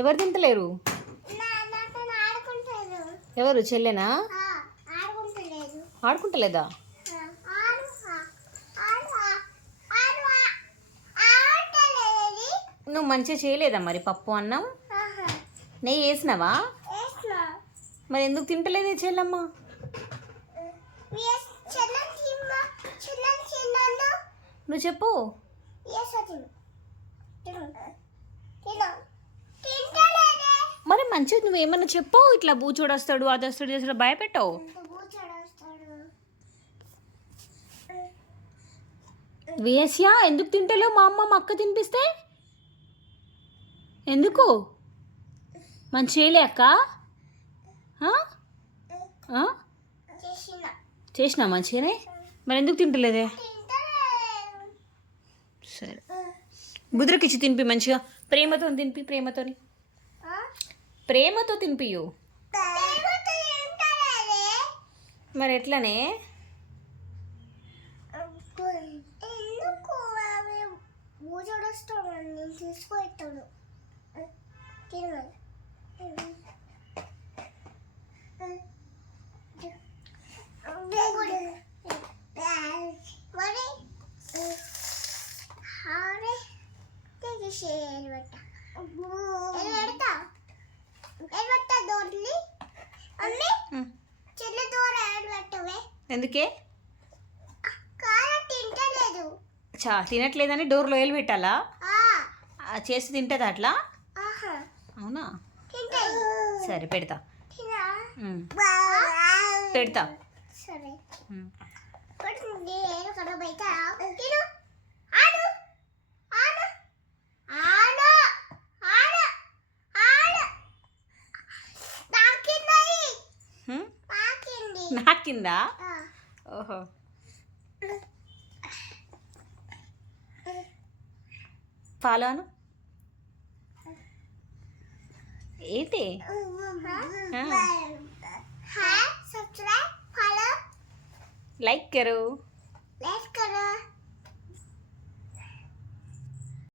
ఎవరు తింటలేరు? ఎవరు? చెల్లెనా? ఆడుకుంటలేదా? నువ్వు మంచిగా చేయలేదా మరి పప్పు అన్నం? నెయ్యి వేసినావా? మరి ఎందుకు తింటలేదే చెల్లమ్మ? నువ్వు చెప్పు. మరి మంచిగా నువ్వేమన్నా చెప్పు. ఇట్లా బూచోడు వస్తాడు, అది వస్తాడు, చేస్తాడు, భయపెట్టవు. వేసియా ఎందుకు తింటలేవు? మా అమ్మ మా అక్క తినిపిస్తే ఎందుకు? మంచి చేయలే అక్క? చేసినా మంచిగానే. మరి ఎందుకు తింటలేదే? సరే బుద్రకిచ్చి తినిపి మంచిగా, ప్రేమతో తినిపి, ప్రేమతో తినిపియు. మరి ఎట్లనే? తీసుకుంటాడు ఎందుకే? తినట్లేదని డోర్లో వేలు పెట్టాలా? చేసి తింటుంది అట్లా? అవునా? సరే పెడతా. నాకిందా? ఓహో. ఫాలో అను. ఏంటి? लाइक करो.